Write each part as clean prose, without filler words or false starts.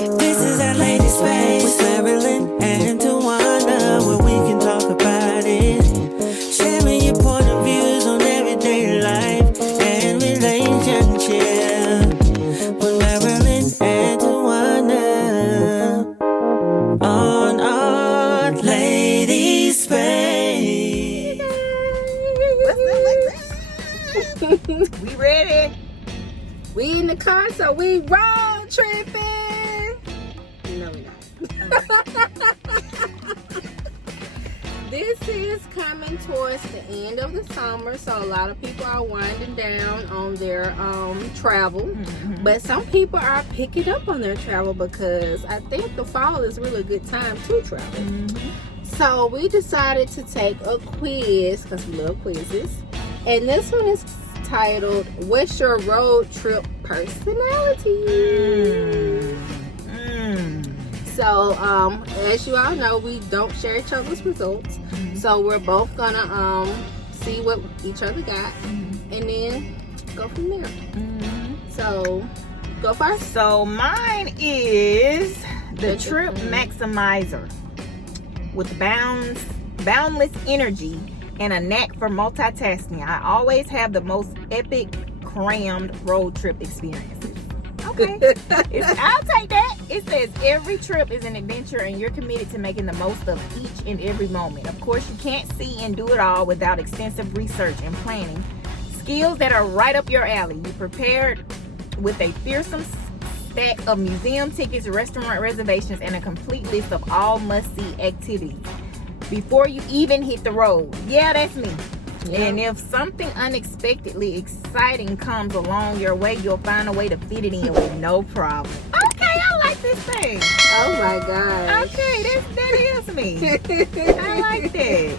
This is that lady space with Marilyn and Tawana, where we can talk about it. Sharing your point of views on everyday life and relationship. With Marilyn and Tawana on our lady space. We ready? We in the car, so we road tripping. No, we not. This is coming towards the end of the summer, so a lot of people are winding down on their travel. Mm-hmm. But some people are picking up on their travel because I think the fall is really a good time to travel. Mm-hmm. So we decided to take a quiz because we love quizzes, and this one is titled "What's Your Road Trip Personality?" So, as you all know, we don't share each other's results. Mm-hmm. So we're both gonna see what each other got, and then go from there. Mm-hmm. So, go first. So mine is the Trip Maximizer with boundless energy and a knack for multitasking. I always have the most epic crammed road trip experiences. Okay. I'll take that. It says every trip is an adventure and you're committed to making the most of each and every moment. Of course, you can't see and do it all without extensive research and planning. Skills that are right up your alley. You prepared with a fearsome stack of museum tickets, restaurant reservations, and a complete list of all must-see activities before you even hit the road. Yeah, that's me. Yeah. And if something unexpectedly exciting comes along your way, you'll find a way to fit it in with no problem. Okay, I like this thing. Oh my gosh. Okay, that is me. I like that.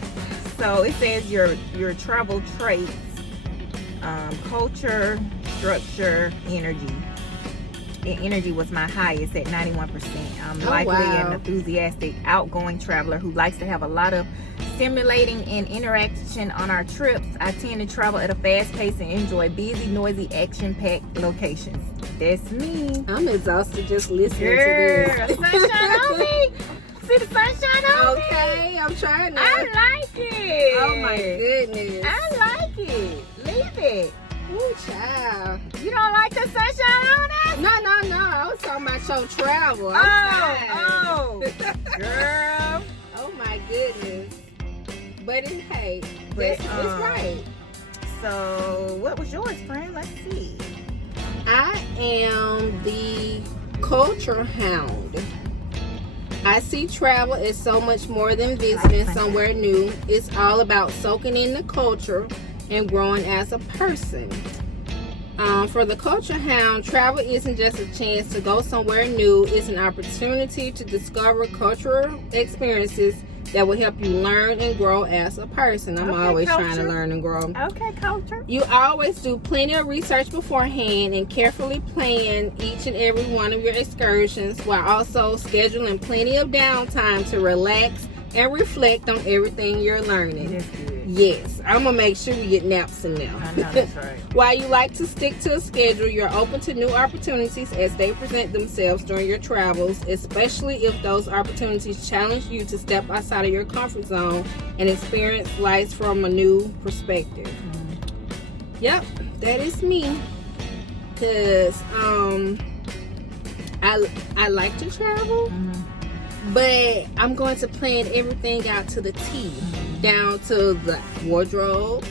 So it says your travel traits, culture, structure, energy. And energy was my highest at 91%. I'm likely an enthusiastic, outgoing traveler who likes to have a lot of stimulating and interaction on our trips. I tend to travel at a fast pace and enjoy busy, noisy, action-packed locations. That's me. I'm exhausted just listening Girl, to this. sunshine on me. See the sunshine on me? Okay, I'm trying to. I like it. Oh my goodness. I like it. Leave it. Ooh, child. You don't like the sunshine on it? No. I was talking about your travel. Oh, girl. Oh my goodness. But hey, But, it's right. So, what was yours, friend? Let's see. I am the culture hound. I see travel as so much more than visiting somewhere new. It's all about soaking in the culture and growing as a person. For the culture hound, travel isn't just a chance to go somewhere new. It's an opportunity to discover cultural experiences that will help you learn and grow as a person. I'm always trying to learn and grow. Okay, culture. You always do plenty of research beforehand and carefully plan each and every one of your excursions while also scheduling plenty of downtime to relax and reflect on everything you're learning. That's good. Yes, I'm gonna make sure we get naps in there. I know that's right. While you like to stick to a schedule, you're open to new opportunities as they present themselves during your travels, especially if those opportunities challenge you to step outside of your comfort zone and experience life from a new perspective. Yep, that is me. Cause I like to travel, but I'm going to plan everything out to the T, down to the wardrobe,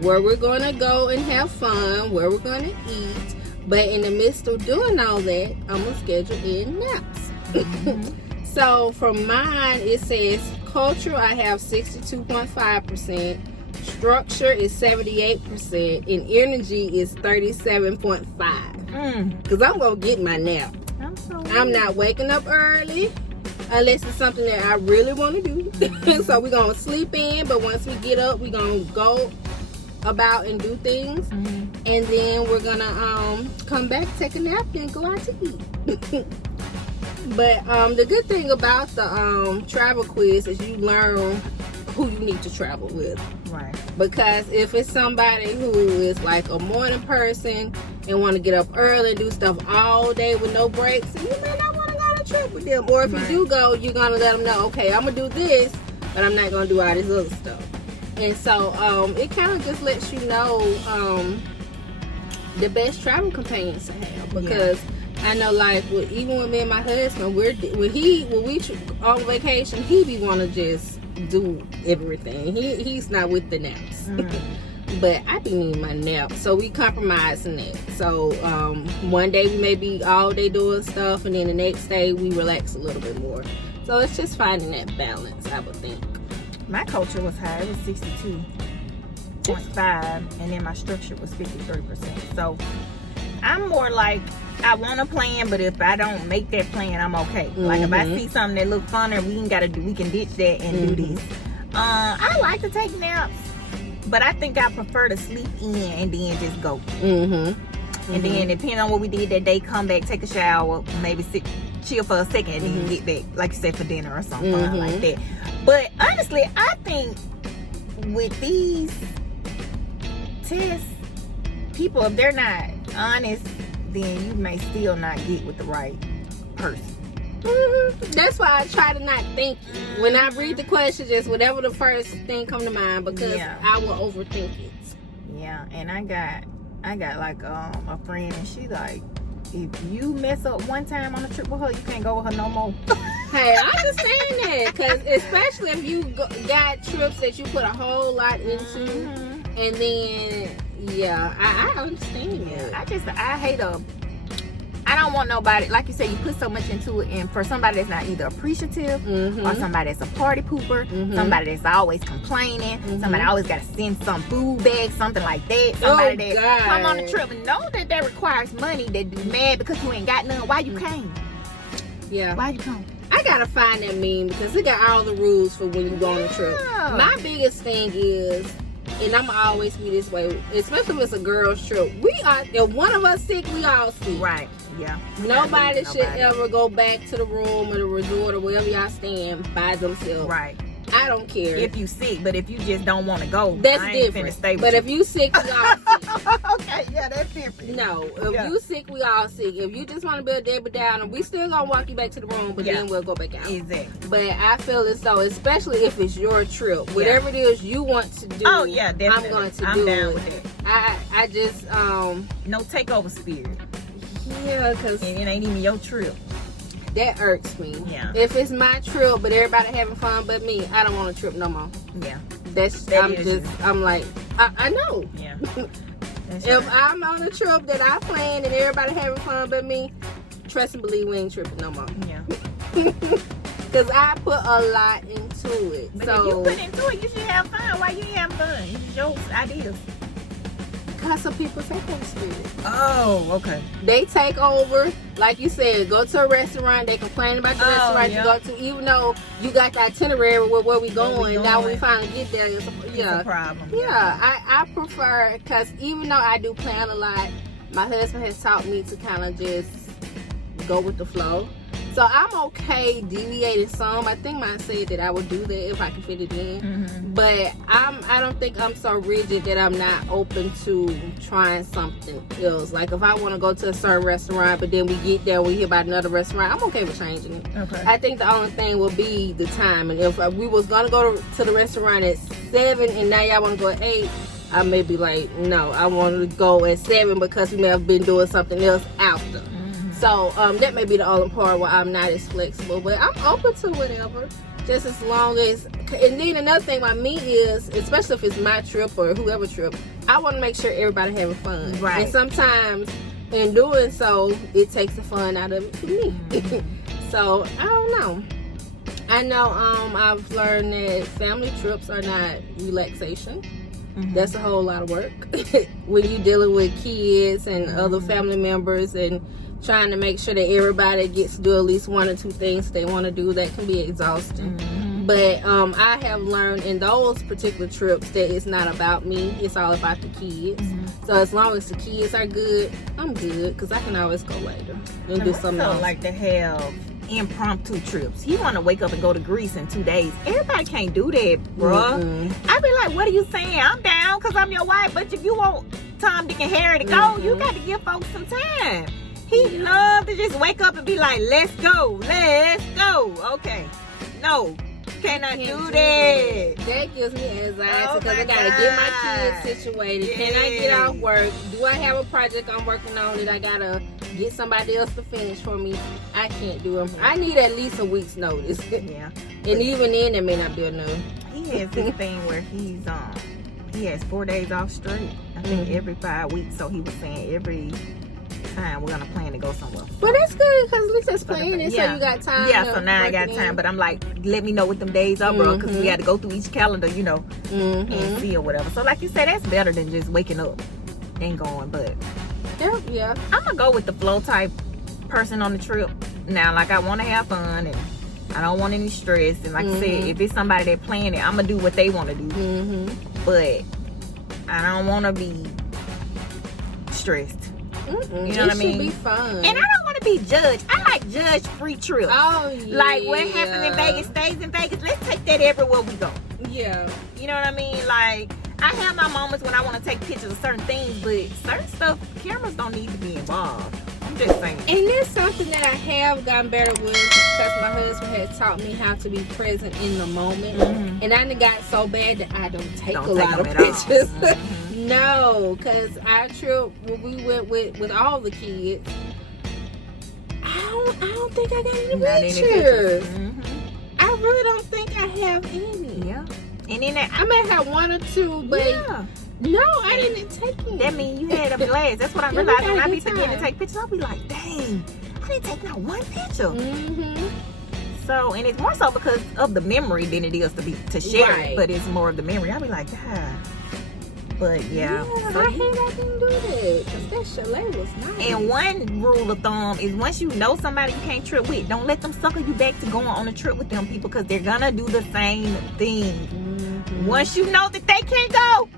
where we're going to go and have fun, where we're going to eat. But in the midst of doing all that, I'm going to schedule in naps. So for mine, it says culture, I have 62.5%. Structure is 78%. And energy is 37.5%. Because I'm going to get my nap. I'm not waking up early unless it's something that I really want to do. So we're going to sleep in, but once we get up, we're going to go about and do things. And then we're going to come back, take a nap, and go out to eat. But the good thing about the travel quiz is you learn who you need to travel with. Right. Because if it's somebody who is like a morning person and want to get up early and do stuff all day with no breaks, you may not want to go to with them. Or if Right. you do go, you're gonna let them know, okay, I'm gonna do this, but I'm not gonna do all this other stuff. And so it kind of just lets you know the best travel companions to have, because I know, like, even with me and my husband, when we on vacation, he be want to just do everything. He's not with the naps. But I be needing my nap, so we compromise in that. So one day we may be all day doing stuff, and then the next day we relax a little bit more. So it's just finding that balance, I would think. My culture was high. It was 62.5, and then my structure was 53%. So I'm more like, I want to plan, but if I don't make that plan, I'm okay. Like if I see something that look funner, we can ditch that and do this. I like to take naps, but I think I prefer to sleep in and then just go. And then depending on what we did that day, come back, take a shower, maybe chill for a second, and then get back, like you said, for dinner or something like that. But honestly, I think with these tests, people, if they're not honest, then you may still not get with the right person. That's why I try to not think when I read the question, just whatever the first thing come to mind, because I will overthink it. Yeah, and I got like a friend, and she like, if you mess up one time on a trip with her, you can't go with her no more. Hey, I understand that, because especially if you got trips that you put a whole lot into, and then I understand that. I don't want nobody, like you said, you put so much into it, and for somebody that's not either appreciative or somebody that's a party pooper, somebody that's always complaining, somebody always got to send some food back, something like that, somebody that come on the trip and know that requires money, that be mad because you ain't got none. Why you came? Yeah. Why you come? I gotta find that meme, because it got all the rules for when you go on a trip. My biggest thing is, and I'm always be this way, especially if it's a girl's trip, if one of us sick, we all sick. Right. Yeah. Nobody should ever go back to the room or the resort or wherever y'all staying by themselves. Right. I don't care. If you sick, but if you just don't want to go, that's I ain't different. finna stay with but you. if you sick, we all sick. Okay, yeah, that's different. No, if you sick, we all sick. If you just want to be a Debbie Downer, we still gonna walk you back to the room, but then we'll go back out. Exactly. But I feel as though, especially if it's your trip, whatever it is you want to do, oh yeah, definitely. I'm going to I'm do down it. with that. I just no takeover spirit. Yeah, because and it ain't even your trip. That irks me. Yeah. If it's my trip, but everybody having fun but me, I don't want a trip no more. Yeah. I'm like, I know. Yeah. If I'm on a trip that I planned and everybody having fun but me, trust and believe we ain't tripping no more. Yeah. Because I put a lot into it. But so if you put into it, you should have fun. Why you ain't having fun? It's your ideas. because some people take over spirit. Oh, okay. They take over, like you said, go to a restaurant, they complain about the restaurant you go to, even though you got the itinerary with where we going, now we finally get there, it's a problem. Yeah, I prefer, because even though I do plan a lot, my husband has taught me to kind of just go with the flow. So I'm okay deviating some. I think mine said that I would do that if I can fit it in. Mm-hmm. But I don't think I'm so rigid that I'm not open to trying something else. Like if I want to go to a certain restaurant, but then we get there, we hear about another restaurant, I'm okay with changing it. Okay. I think the only thing will be the time. And if we was gonna go to the restaurant at 7 and now y'all want to go at 8, I may be like, no, I want to go at 7 because we may have been doing something else after. So that may be the only part where I'm not as flexible, but I'm open to whatever, just as long as. And then another thing about me is, especially if it's my trip or whoever trip, I want to make sure everybody having fun. Right. And sometimes in doing so, it takes the fun out of it for me. So I don't know. I know I've learned that family trips are not relaxation. That's a whole lot of work when you're dealing with kids and other family members and trying to make sure that everybody gets to do at least 1 or 2 things they want to do. That can be exhausting. But I have learned in those particular trips that it's not about me, it's all about the kids. So as long as the kids are good, I'm good, because I can always go later and do something else. Like to have impromptu trips. He want to wake up and go to Greece in 2 days. Everybody can't do that, bruh. I be like, what are you saying? I'm down because I'm your wife, but if you want Tom, Dick, and Harry to go, you got to give folks some time. He loved to just wake up and be like, let's go. Okay. No, cannot do that. That gives me anxiety Oh because I my gotta get my God. kids situated. Can I get off work? Do I have a project I'm working on that I gotta get somebody else to finish for me? I can't do them. I need at least a week's notice. Yeah. And even then, that may not be enough. He has this thing where he has 4 days off straight. I think every 5 weeks. So he was saying every time we're gonna plan to go somewhere. But that's good because at least that's planning, so Yeah. you got time. Yeah, to so now I work got it time, in. but I'm like, let me know what them days are, bro, because we got to go through each calendar, you know, and see or whatever. So like you said, that's better than just waking up and going. But Yeah. I'm gonna go with the flow type person on the trip. Now, like I want to have fun and I don't want any stress. And like I said, if it's somebody that planning it, I'm gonna do what they want to do. But I don't want to be stressed. You know what I mean? It should be fun. And I don't want to be judged. I like judge-free trips. Oh, yeah. Like what happened in Vegas stays in Vegas. Let's take that everywhere we go. Yeah. You know what I mean? Like I have my moments when I want to take pictures of certain things, but certain stuff, cameras don't need to be involved. I'm just saying. And that's something that I have gotten better with because my husband has taught me how to be present in the moment. And I done got so bad that I don't take a lot of them at all. pictures. No, because our trip when we went with all the kids, I don't think I got any Not any pictures. pictures. I really don't think I have any. Yeah. And then that, I may have one or two, but yeah. no, I didn't take any. That means you had a blast. That's what I Yeah, we realized had a when I be good forgetting to time. take pictures. I'll be like, dang, I didn't take not one picture. So, and it's more so because of the memory than it is to share Right. it. But it's more of the memory. I'll be like, God. But yeah. So I hate I didn't do that because that chalet was nice. and one rule of thumb is once you know somebody you can't trip with, don't let them sucker you back to going on a trip with them people because they're gonna do the same thing. Once you know that they can't go,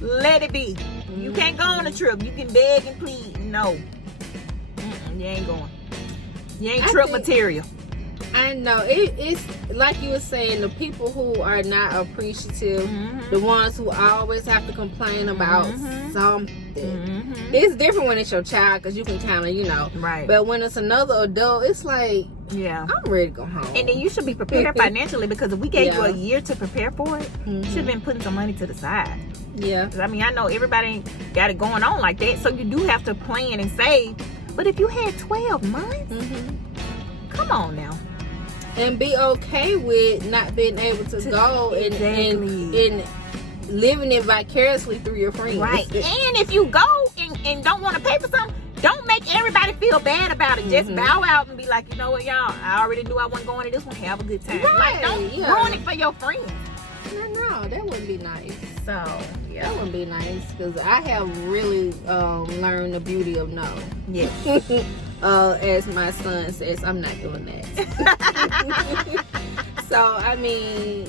let it be. You can't go on a trip. You can beg and plead. No. You ain't going. You ain't I trip think- material. I know it's like you were saying, the people who are not appreciative, the ones who always have to complain about something. It's different when it's your child because you can kind of, Right. But when it's another adult, it's like, Yeah. I'm ready to go home. And then you should be prepared financially because if we gave you Yeah. a year to prepare for it, you should have been putting some money to the side. Yeah. 'Cause, I mean, I know everybody ain't got it going on like that, so you do have to plan and save. But if you had 12 months, come on now. And be okay with not being able to go Exactly. and living it vicariously through your friends. Right. And if you go and don't want to pay for something, don't make everybody feel bad about it. Just bow out and be like, you know what, y'all, I already knew I wasn't going to this one. Have a good time. Right, Like, don't yeah. ruin it for your friends. No, that wouldn't be nice. So, yeah. That wouldn't be nice because I have really learned the beauty of no. Yeah. As my son says, I'm not doing that. So, I mean,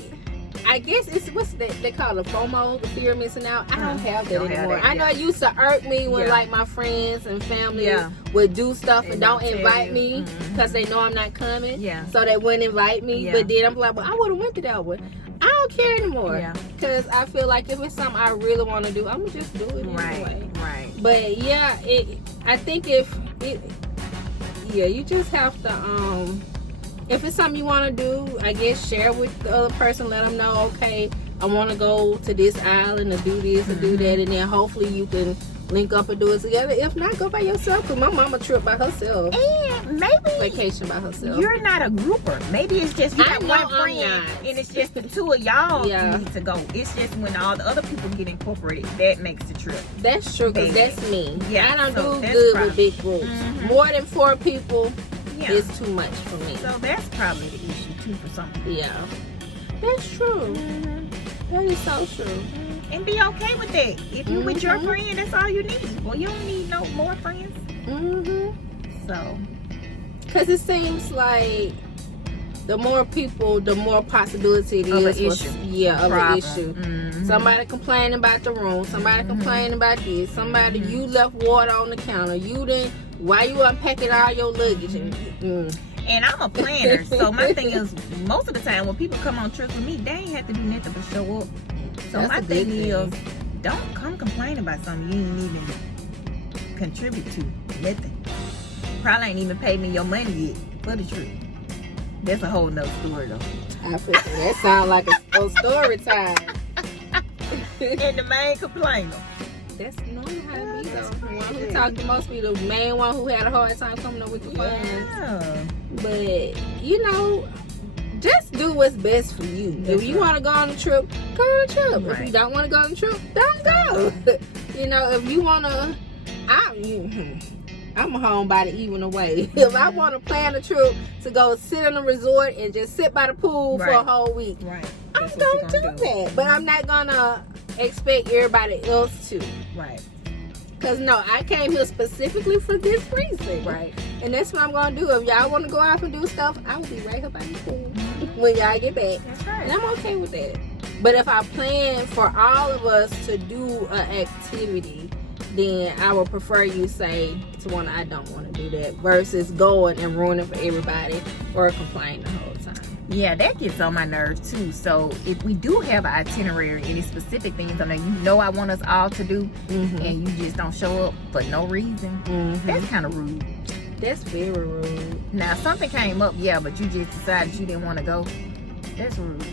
I guess it's what's that they call it, FOMO, the fear of missing out. I don't have that Don't have anymore. that, I know it used to irk me when Yeah. like my friends and family Yeah. would do stuff and And don't don't tell invite you. me because they know I'm not coming. Yeah. So they wouldn't invite me. Yeah. But then I'm like, well, I would have went to that one. I don't care anymore. Yeah. Because I feel like if it's something I really want to do, I'm gonna just do it anyway. Right. But yeah, I think you just have to if it's something you want to do, I guess share with the other person, let them know, okay, I want to go to this island and do this and do that, and then hopefully you can link up and do it together. If not, go by yourself, because my mama trip by herself, And maybe vacation by herself. you're not a grouper. Maybe it's just you I got know one I'm friend not. and it's just the two of y'all Yeah. need to go. It's just when all the other people get incorporated that makes the trip. That's true, because Baby. that's me. Yeah, I don't so do that's good probably- with big groups. More than 4 people Yeah. is too much for me. So that's probably the issue too for some people. Yeah, that's true. That is so true. And be okay with that. If you with your friend, that's all you need. Well, you don't need no more friends. So Because it seems like the more people, the more possibility it Of an is for- issue. Yeah, of an Problem. issue. Somebody complaining about the room. Somebody complaining about this. Somebody, you left water on the counter. You didn't. Why you unpacking all your luggage? and I'm a planner, so my thing is most of the time when people come on trips with me, they ain't have to do nothing but show up. So That's my a thing good is, don't come complain about something you ain't even contribute to. Nothing. probably ain't even paid me your money yet for the trip. That's a whole nother story though. I appreciate that. Sound like a story time. And the main complainer. That's normally how it be though. That's The one who crazy. talked the most be the main one who had a hard time coming up with the funds. Yeah. But you know, just do what's best for you. That's If you right. want to go on a trip, go on a trip. If Right. you don't want to go on a trip, don't go. You know, if you want to, I'm a homebody even away. If I want to plan a trip to go sit in a resort and just sit by the pool for a Right. whole week, Right. I'm That's what gonna you're do that. But I'm not gonna expect everybody else to. Right. Cause no, I came here specifically for this reason. Right. And that's what I'm gonna do. If y'all want to go out and do stuff, I will be right here by the pool when y'all get back. That's right. And I'm okay with that. But if I plan for all of us to do an activity, then I would prefer you say to one, I don't want to do that, versus going and ruining for everybody or complaining the whole time. Yeah, that gets on my nerves too. So if we do have an itinerary, any specific things on there, you know I want us all to do, and you just don't show up for no reason, that's kind of rude. That's very rude. Now, something came up, yeah, but you just decided you didn't want to go. That's rude.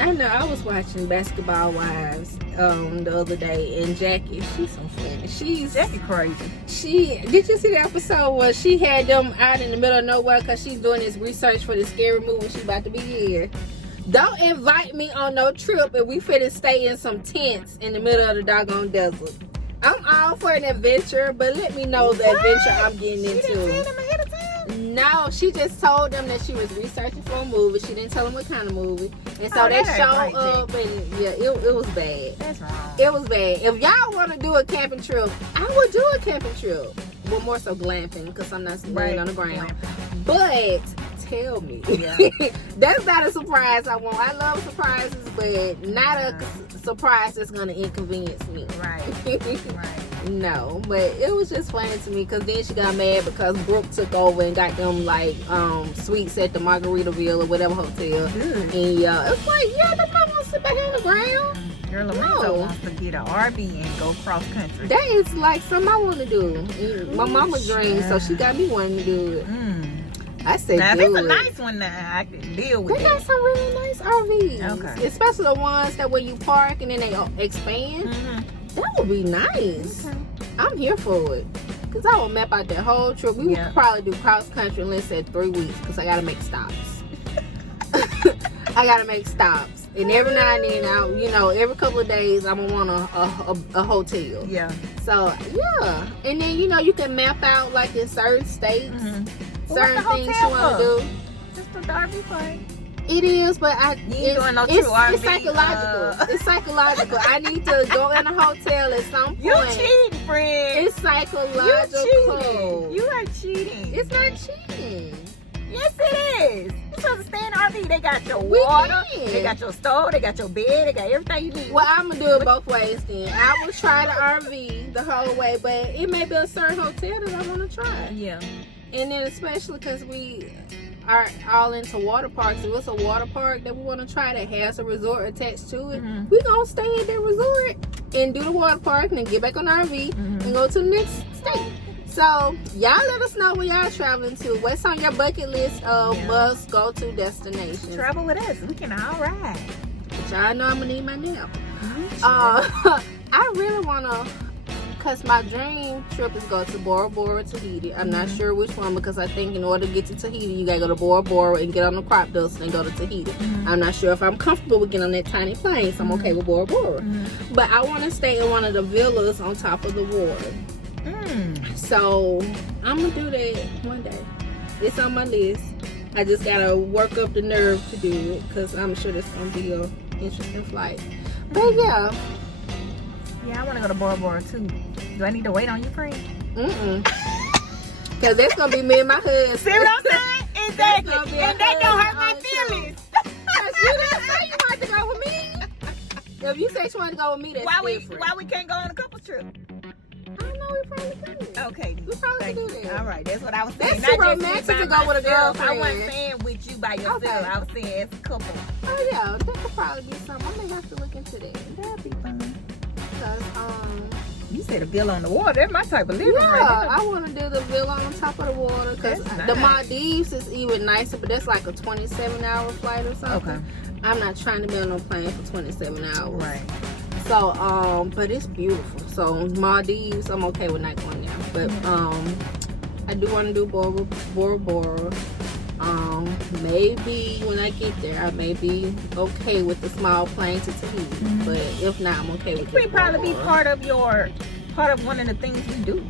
I know. I was watching Basketball Wives the other day, and Jackie, she's so funny. Jackie crazy. Did you see the episode where she had them out in the middle of nowhere because she's doing this research for this scary movie she about to be in? Don't invite me on no trip and we finna stay in some tents in the middle of the doggone desert. I'm all for an adventure, but let me know the adventure I'm getting You into. didn't tell them ahead of time? No, she just told them that she was researching for a movie. She didn't tell them what kind of movie. And so Oh, they that ain't showed right, up, and yeah, it was bad. That's wrong. It was bad. If y'all want to do a camping trip, I would do a camping trip. Well, more so glamping because I'm not laying on the ground. But tell me. Yeah. That's not a surprise I want. I love surprises, but not a surprise that's going to inconvenience me. Right. Right. No, but it was just funny to me because then she got mad because Brooke took over and got them like suites at the Margaritaville or whatever hotel. Good. And it's like, yeah, the mom wants to sit behind the ground. Girl, Lorenzo wants to get an RV and go cross country. That is like something I want to do. And my mama dreams, so she got me wanting to do it. I said, Now, if do it's a it. nice one, now I can deal with They it. got some really nice RVs. Okay. Especially the ones that when you park and then they expand. That would be nice. Okay. I'm here for it. Because I will map out that whole trip. We Yeah. would probably do cross country in less than 3 weeks because I got to make stops. I got to make stops. And every now and then, every couple of days, I'm going to want a hotel. Yeah. So, yeah. And then, you can map out like in certain states, certain What's the things you hotel want to for? do. Just the Darby thing. It is, but You ain't doing no true RV. it's psychological. It's psychological. I need to go in a hotel at some point. You cheating, friend. It's psychological. You are cheating. It's not cheating. Yes, it is. You supposed to stay in the RV. They got your We water. can. They got your stove. They got your bed. They got everything you need. Well, I'm gonna do it both ways then. I will try the RV the whole way, but it may be a certain hotel that I want to try. Yeah. And then especially because we are all into water parks. If it's a water park that we want to try that has a resort attached to it, we gonna stay at that resort and do the water park and then get back on the RV and go to the next state. So y'all let us know where y'all traveling to. What's on your bucket list of must go to destinations? Travel with us. We can all ride. But y'all know I'm gonna need my nap. I really wanna, cause my dream trip is go to Bora Bora, Tahiti. I'm not sure which one because I think in order to get to Tahiti, you gotta go to Bora Bora and get on the crop dust and go to Tahiti. I'm not sure if I'm comfortable with getting on that tiny plane, so I'm okay with Bora Bora. But I want to stay in one of the villas on top of the water. So I'm gonna do that one day. It's on my list. I just gotta work up the nerve to do it because I'm sure that's gonna be a interesting flight. But yeah. Yeah, I want to go to Bora Bora too. Do I need to wait on you, friend? Because that's going to be me and my husband. See what I'm saying? Exactly. That's gonna be And a that don't hurt my husband on feelings. Because you didn't say you wanted to go with me. If you say you wanted to go with me, that's different. Why we can't go on a couple trip? I don't know, we probably could. Okay. We probably Thank could do you. that. All right, that's what I was saying. That's too Not just romantic you by to go with a myself. I girlfriend. wasn't saying with you by yourself. Okay. I was saying as a couple. Oh, yeah, that could probably be something. I may have to look into that. That'd be fun. Because, You said a villa on the water. That's my type of living Yeah, right I want to do the villa on top of the water because That's the nice. Maldives is even nicer, but that's like a 27-hour flight or something. Okay. I'm not trying to be on no plane for 27 hours. Right. So, but it's beautiful. So Maldives, I'm okay with not going there. But I do want to do Bora Bora. Maybe when I get there, I may be okay with the small plane to Tahiti. But if not, I'm okay with We this probably be Bora part of one of the things we do.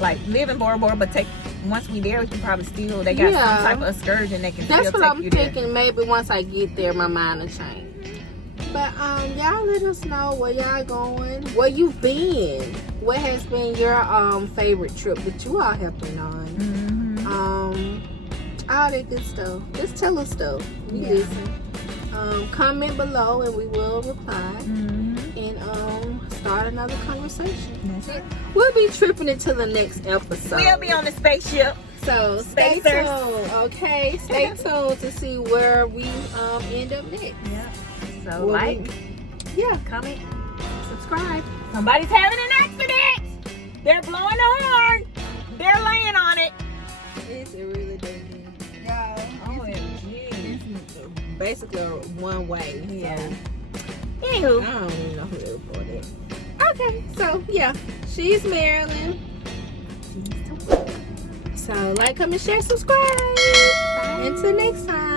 Like live in Bora Bora, but once we there, we can probably still, they got Yeah. some type of excursion that can That's still what take I'm you there. thinking. Maybe once I get there, my mind will change. But y'all let us know where y'all going, where you been, what has been your favorite trip that you all have been on. All that good stuff. Just tell us stuff. We Yeah. listen. Comment below and we will reply and start another conversation. That's it. We'll be tripping into the next episode. We'll be on the spaceship. So stay Spacers. tuned, okay? Stay tuned to see where we end up next. Yeah. So We'll like, Yeah, comment. subscribe. Somebody's having an accident. They're blowing the horn. They're laying on it. It's a really big deal. Y'all, OMG. it's basically a one way. Yeah. So Anywho. I don't even know who to report it. Okay, so yeah, she's Marilyn. So like, comment, share, subscribe. Until next time.